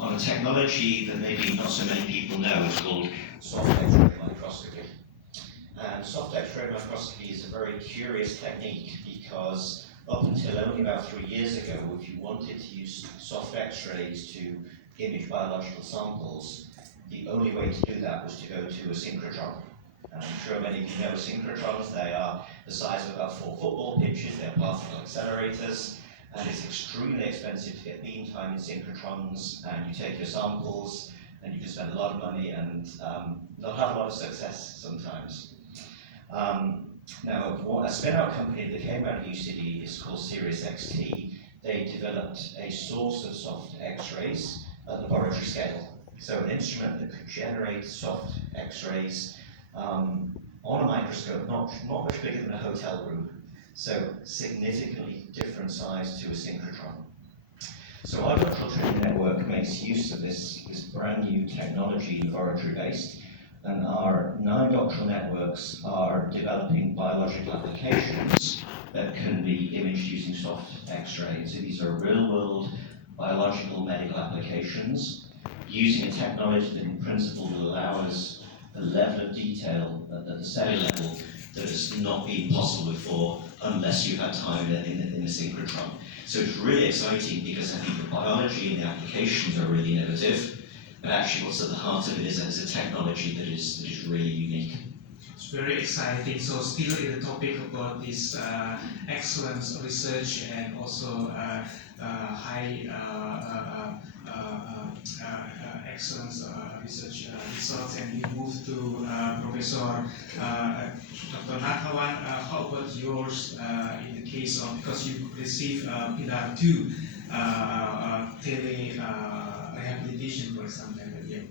on a technology that maybe not so many people know. It's called soft X-ray microscopy. And soft X-ray microscopy is a very curious technique because up until only about 3 years ago, if you wanted to use soft X-rays to image biological samples, the only way to do that was to go to a synchrotron. And I'm sure many of you know synchrotrons. They are the size of about 4 football pitches. They're particle accelerators, and it's extremely expensive to get beam time in synchrotrons, and you take your samples, and you can spend a lot of money and not have a lot of success sometimes. Now, a spin-out company that came out of UCD is called Sirius XT. They developed a source of soft X-rays at laboratory scale. So an instrument that could generate soft X-rays on a microscope, not much bigger than a hotel room. So significantly different size to a synchrotron. So our doctoral training network makes use of this brand new technology, laboratory-based, and our 9 doctoral networks are developing biological applications that can be imaged using soft X-rays. So these are real-world biological medical applications using a technology that in principle will allow us a level of detail at the cellular level that has not been possible before unless you had time in the synchrotron. So it's really exciting because I think the biology and the applications are really innovative. But actually what's at the heart of it is a technology that is really unique. It's very exciting. So still in the topic about this excellent research and also high excellence research results, and we move to Professor Dr. Nathawan. How about yours in the case of, because you received Pillar 2 tele rehabilitation, for example.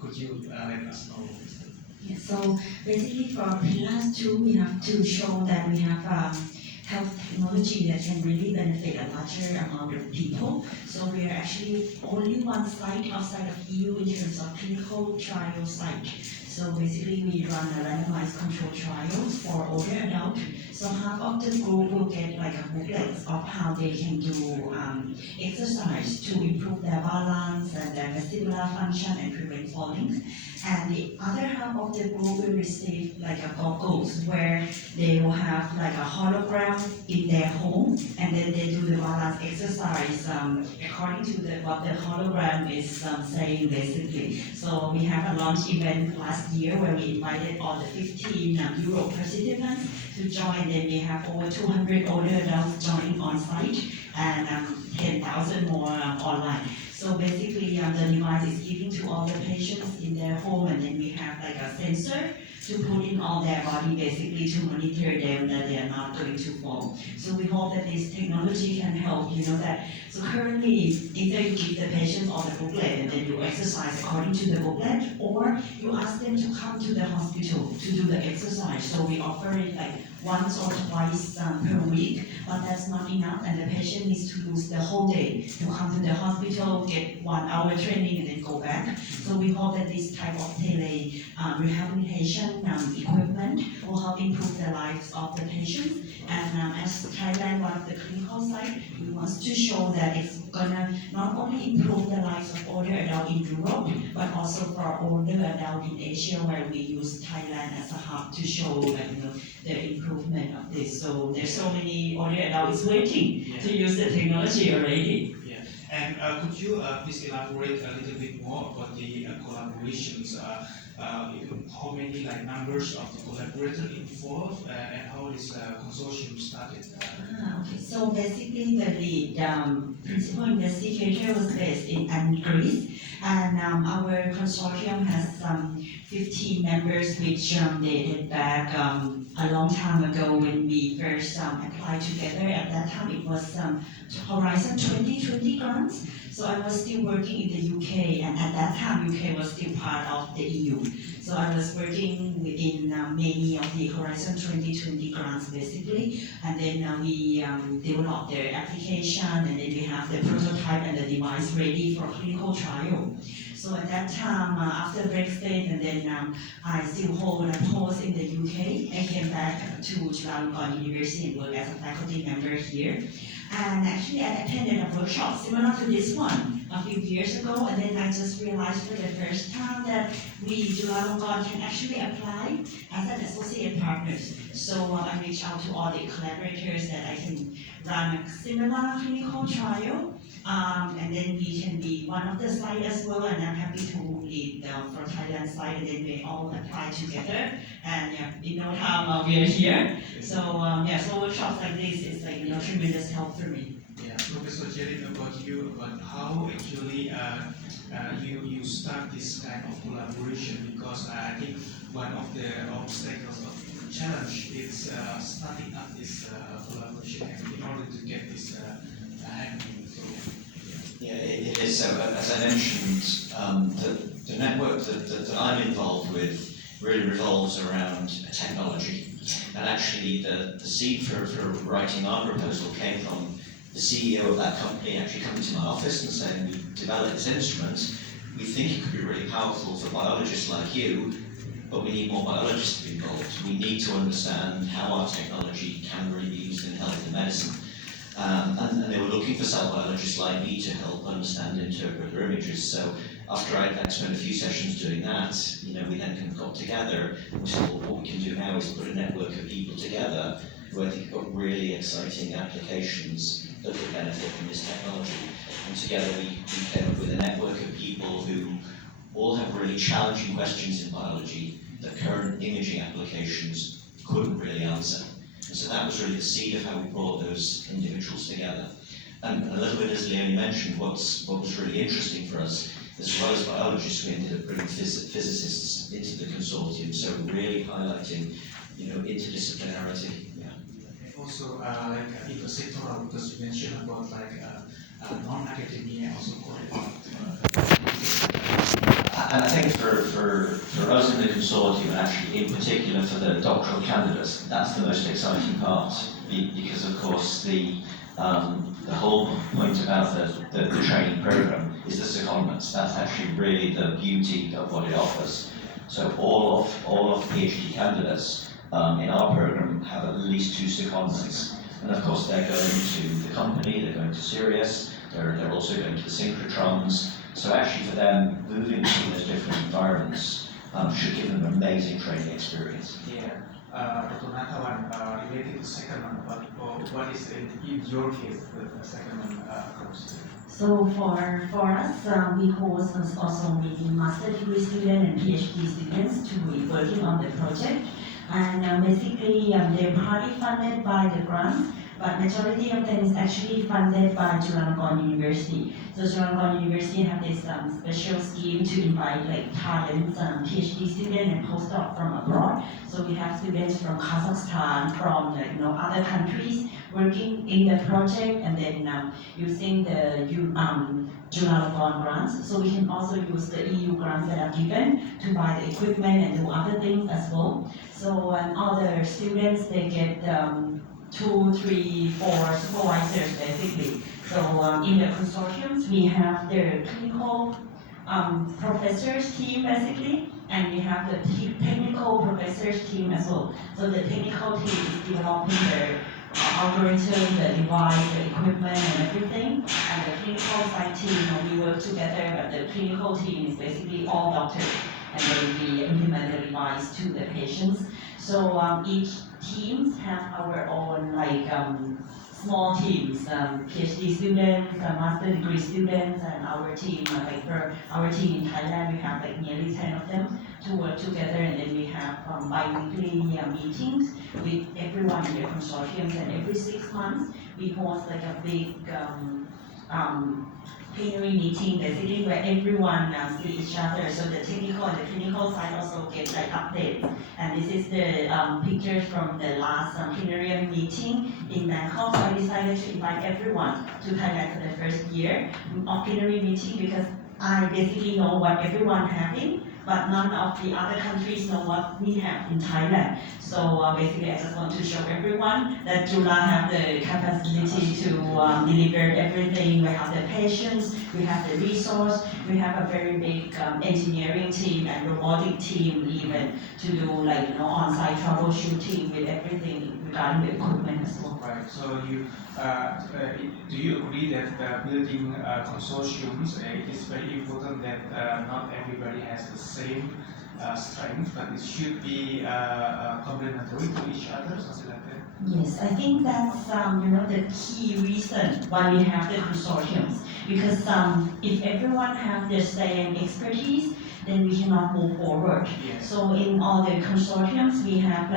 Could you let us know? Yeah, so basically for Pillar 2, we have to show that we have health technology that can really benefit a larger amount of people. So we are actually only one site outside of EU in terms of clinical trial site. So basically we run a randomized control trials for older adults. So half of the group will get like a booklet of how they can do exercise to improve their balance and their vestibular function and prevent falling. And the other half of the group will receive like a goggles where they will have like a hologram in their home, and then they do the balance exercise according to what the hologram is saying basically. So we have a launch event last year where we invited all the 15 Europe participants to join. Then we have over 200 older adults joining on site and 10,000 more online. So basically the device is given to all the patients in their home, and then we have like a sensor to put in all their body basically to monitor them that they are not going to fall. So we hope that this technology can help, that. So currently, either you give the patient all the booklet and then you exercise according to the booklet, or you ask them to come to the hospital to do the exercise. So we offer it like once or twice per week, but that's not enough, and the patient needs to lose the whole day to come to the hospital, get 1 hour training, and then go back. So we hope that this type of tele rehabilitation equipment will help improve the lives of the patients. And as Thailand, one of the clinical sites, we want to show that it's gonna not only improve the lives of older adults in Europe, but also for older adults in Asia, where we use Thailand as a hub to show the improvement of this. So there's so many older adults waiting to use the technology already. Yeah. And could you please elaborate a little bit more about the collaborations? How many numbers of the collaborators involved, and how this consortium started? Okay. So basically the lead principal investigator was based in Greece, and our consortium has 15 members, which dated back a long time ago when we first applied together. At that time it was Horizon 2020 grants. So I was still working in the UK, and at that time UK was still part of the EU. So I was working within many of the Horizon 2020 grants basically, and then we developed their application, and then we have the prototype and the device ready for clinical trial. So at that time, after Brexit, and then I still hold a post in the UK. I came back to Chulalongkorn University and work as a faculty member here. And actually, I attended a workshop similar to this one a few years ago, and then I just realized for the first time that we, Chulalongkorn, can actually apply as an associate partners. So I reached out to all the collaborators that I can run a similar clinical trial. And then we can be one of the site as well, and I'm happy to lead for Thailand side, and then we all apply together, and in no time we are here. So so workshops like this is like tremendous help for me. Yeah, Professor Jerry, about you, about how actually you start this kind of collaboration, because I think one of the obstacles of challenge is starting up this collaboration in order to get this happening. So, yeah, it is. So as I mentioned, the network that I'm involved with really revolves around technology. And actually the seed for writing our proposal came from the CEO of that company actually coming to my office and saying, we developed this instrument, we think it could be really powerful for biologists like you, but we need more biologists to be involved. We need to understand how our technology can really be used in health and medicine. And they were looking for cell biologists like me to help understand and interpret their images. So after I'd spent a few sessions doing that, we then kind of got together and said, well, what we can do now is put a network of people together who I think have got really exciting applications that would benefit from this technology. And together we came up with a network of people who all have really challenging questions in biology that current imaging applications couldn't really answer. And so that was really the seed of how we brought those individuals together. And a little bit, as Leonie mentioned, what was really interesting for us, as well as biologists, we ended up bringing physicists into the consortium, so really highlighting, interdisciplinarity. Yeah. Also, like intersectoral, because you mentioned about non-academia also And I think for us in the consortium, and actually in particular for the doctoral candidates, that's the most exciting part, because of course the whole point about the training program is the secondments. That's actually really the beauty of what it offers. So all of PhD candidates in our program have at least 2 secondments. And of course they're going to the company, they're going to Sirius, they're also going to the synchrotrons. So actually for them, moving to those different environments should give them an amazing training experience. Yeah. Dr. Nathawan, related to second one, what is in your case the second one course? So for us, we host also meeting master degree students and PhD students to be working on the project. And basically, they're partly funded by the grants, but majority of them is actually funded by Chulalongkorn University. So Chulalongkorn University have this special scheme to invite talents, PhD students and postdoc from abroad. So we have students from Kazakhstan, from other countries working in the project, and then using the Chulalongkorn grants. So we can also use the EU grants that are given to buy the equipment and do other things as well. So all the students, they get 2, 3, 4 supervisors basically. So in the consortiums, we have the clinical professors team basically, and we have the technical professors team as well. So the technical team is developing the algorithm, the device, the equipment and everything. And the clinical side team, we work together, but the clinical team is basically all doctors, and then we implement the device to the patients. So each teams have our own small teams, PhD students, master degree students, and our team, for our team in Thailand, we have nearly 10 of them to work together, and then we have bi-weekly meetings with everyone in the consortiums, and every 6 months we host a big plenary meeting basically where everyone see each other. So the technical and the clinical side also get updates. And this is the pictures from the last plenary meeting in Bangkok. So I decided to invite everyone to Thailand for the first year of plenary meeting, because I basically know what everyone having but none of the other countries know what we have in Thailand. So basically, I just want to show everyone that Jula have the capacity to deliver everything. We have the patience, we have the resource, we have a very big engineering team and robotic team even to do on-site troubleshooting with everything regarding the equipment as well. Right. So do you agree that building consortiums, it is very important that not everybody has the same strength, but it should be complementary to each other, something like that? Yes, I think that's the key reason why we have the consortiums. Because if everyone have the same expertise, then we cannot move forward. Yes. So in all the consortiums, we have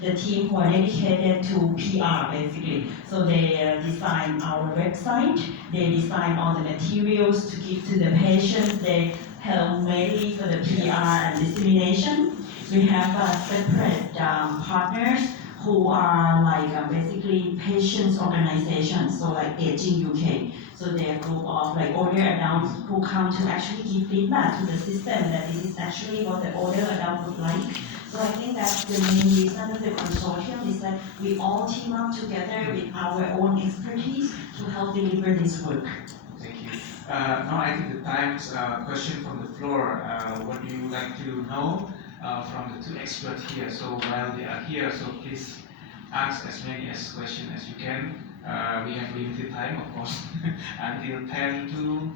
the team who are dedicated to PR basically. So they design our website, they design all the materials to give to the patients, they help mainly for the PR and dissemination. We have separate partners who are basically patients organizations, so like Aging UK. So they're a group of older adults who come to actually give feedback to the system that this is actually what the older adult would like. So I think that's the main reason of the consortium is that we all team up together with our own expertise to help deliver this work. Thank you. Now I think the time's question from the floor. What do you like to know from the two experts here? So while they are here, so please ask as many questions as you can. We have limited time, of course, until 10 to